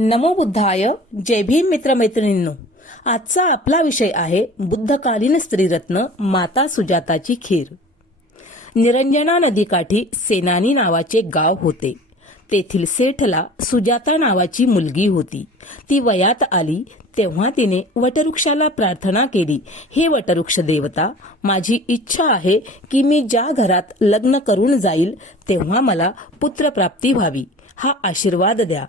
नमो बुद्धाय. जय भीम मित्रमैत्रिणींनो. आजचा आपला विषय आहे बुद्धकालीन स्त्रीरत्न माता सुजाताची खीर. निरंजना नदीकाठी सेनानी नावाचे गाव होते. तेथील सेठला सुजाता नावाची मुलगी होती. ती वयात आली तेव्हा तिने वटवृक्षाला प्रार्थना केली, हे वटवृक्ष देवता, माझी इच्छा आहे की मी ज्या घरात लग्न करून जाईल तेव्हा मला पुत्रप्राप्ती व्हावी. हा आशीर्वाद द्या.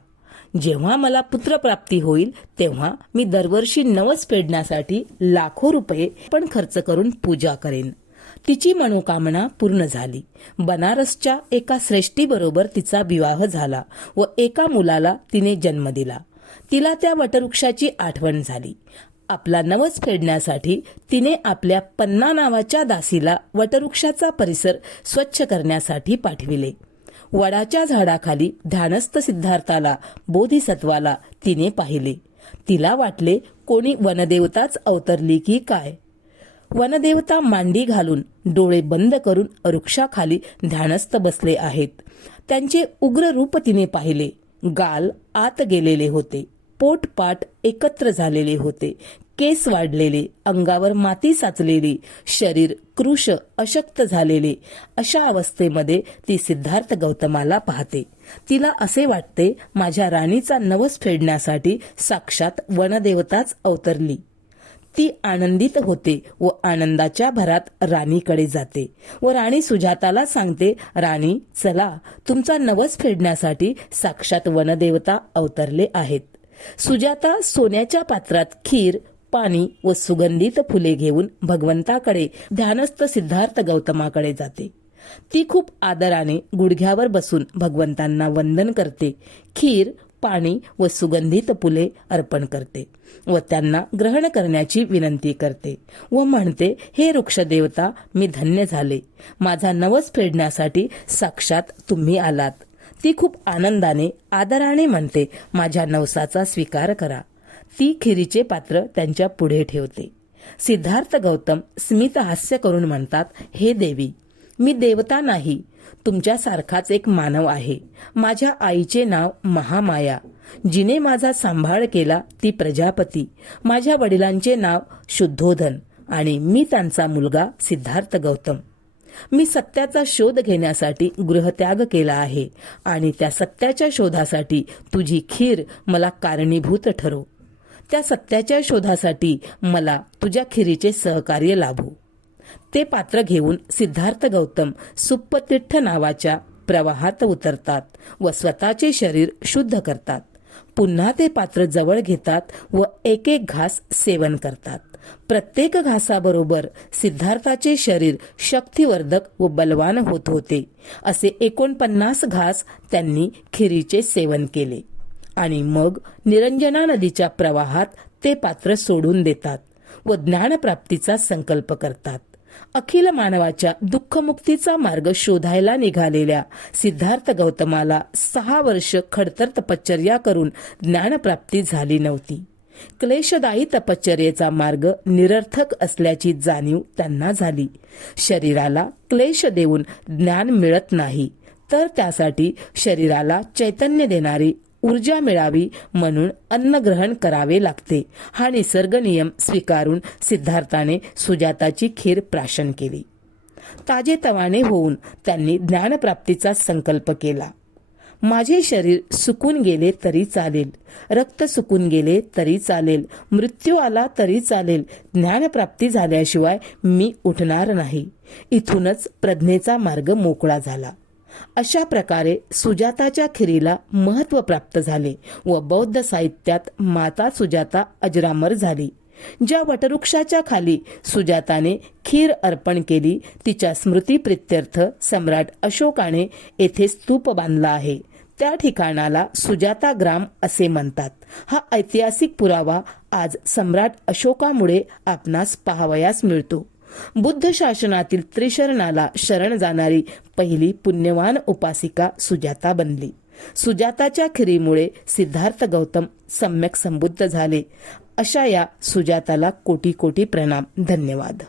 जेव्हा मला पुत्रप्राप्ती होईल तेव्हा मी दरवर्षी नवस फेडण्यासाठी लाखो रुपये पण खर्च करून पूजा करेन. तिची मनोकामना पूर्ण झाली. बनारसच्या एका श्रेष्ठीबरोबर तिचा विवाह झाला व एका मुलाला तिने जन्म दिला. तिला त्या वटवृक्षाची आठवण झाली. आपला नवस फेडण्यासाठी तिने आपल्या पन्ना नावाच्या दासीला वटवृक्षाचा परिसर स्वच्छ करण्यासाठी पाठविले. वडाच्या झाडाखाली ध्यानस्थ सिद्धार्थाला, बोधिसत्वाला तिने पाहिले. तिला वाटले कोणी वनदेवताच अवतरली की काय. वनदेवता मांडी घालून डोळे बंद करून वृक्षाखाली ध्यानस्थ बसले आहेत. त्यांचे उग्र रूप तिने पाहिले. गाल आत गेलेले होते, पोटपाट एकत्र झालेले होते, केस वाढलेले, अंगावर माती साचलेली, शरीर कृश अशक्त झालेले. अशा अवस्थेमध्ये ती सिद्धार्थ गौतमाला पाहते. तिला असे वाटते माझ्या राणीचा नवस फेडण्यासाठी साक्षात वनदेवताच अवतरली. ती आनंदित होते व आनंदाच्या भरात राणीकडे जाते व राणी सुजाताला सांगते, राणी चला, तुमचा नवस फेडण्यासाठी साक्षात वनदेवता अवतरले आहेत. सुजाता सोन्याच्या पात्रात खीर, पाणी व सुगंधित फुले घेऊन भगवंताकडे ध्यानस्थ सिद्धार्थ गौतमाकडे जाते. ती खूप आदराने गुडघ्यावर बसून भगवंतांना वंदन करते. खीर, पाणी व सुगंधित फुले अर्पण करते व त्यांना ग्रहण करण्याची विनंती करते व म्हणते, हे वृक्ष देवता, मी धन्य झाले. माझा नवस फेडण्यासाठी साक्षात तुम्ही आलात. ती खूप आनंदाने आदराने म्हणते, माझ्या नवसाचा स्वीकार करा. ती खिरीचे पात्र त्यांच्या पुढे ठेवते. सिद्धार्थ गौतम स्मित हास्य करून म्हणतात, हे देवी, मी देवता नाही, तुमच्यासारखाच एक मानव आहे. माझ्या आईचे नाव महामाया. जिने माझा सांभाळ केला ती प्रजापती. माझ्या वडिलांचे नाव शुद्धोधन आणि मी त्यांचा मुलगा सिद्धार्थ गौतम. मी सत्याचा शोध घेण्यासाठी गृहत्याग केला आहे आणि त्या सत्याच्या शोधासाठी तुझी खीर मला कारणीभूत ठरो. त्या सत्याच्या शोधासाठी मला तुझ्या खिरीचे सहकार्य लाभो. ते पात्र घेऊन सिद्धार्थ गौतम सुप्पतिठ्ठ नावाच्या प्रवाहात उतरतात व स्वतःचे शरीर शुद्ध करतात. पुन्हा ते पात्र जवळ घेतात व एक एक घास सेवन करतात. प्रत्येक घासाबरोबर सिद्धार्थाचे शरीर शक्तिवर्धक व बलवान होत होते. असे 49 घास त्यांनी खिरीचे सेवन केले आणि मग निरंजना नदीच्या प्रवाहात ते पात्र सोडून देतात व ज्ञानप्राप्तीचा संकल्प करतात. अखिल मानवाच्या दुःखमुक्तीचा मार्ग शोधायला निघालेल्या सिद्धार्थ गौतमाला 6 वर्ष खडतर तपश्चर्या करून ज्ञानप्राप्ती झाली नव्हती. क्लेशदायी तपश्चर्येचा मार्ग निरर्थक असल्याची जाणीव त्यांना झाली. शरीराला क्लेश देऊन ज्ञान मिळत नाही, तर त्यासाठी शरीराला चैतन्य देणारी ऊर्जा मिळावी म्हणून अन्न ग्रहण करावे लागते. हा निसर्ग नियम स्वीकारून सिद्धार्थाने सुजाताची खीर प्राशन केली. ताजेतवाने होऊन त्यांनी ज्ञानप्राप्तीचा संकल्प केला. माझे शरीर सुकून गेले तरी चालेल, रक्त सुकून गेले तरी चालेल, मृत्यू आला तरी चालेल, ज्ञानप्राप्ती झाल्याशिवाय मी उठणार नाही. इथूनच प्रज्ञेचा मार्ग मोकळा झाला. अशा प्रकारे सुजाताच्या खिरीला महत्व प्राप्त झाले व बौद्ध साहित्यात माता सुजाता अजरामर झाली. ज्या वटवृक्षाच्या खाली सुजाताने खीर अर्पण केली तिच्या स्मृतीप्रित्यर्थ सम्राट अशोकाने येथे स्तूप बांधला आहे. त्या ठिकाणाला सुजाता ग्राम असे म्हणतात. हा ऐतिहासिक पुरावा आज सम्राट अशोकामुळे आपणास पाहावयास मिळतो. बुद्ध शासनातील त्रिशरणाला शरण जाणारी पहिली पुण्यवान उपासिका सुजाता बनली. सुजाताच्या खिरीमुळे सिद्धार्थ गौतम सम्यक संबुद्ध झाले. अशा या सुजाताला कोटी कोटी प्रणाम. धन्यवाद.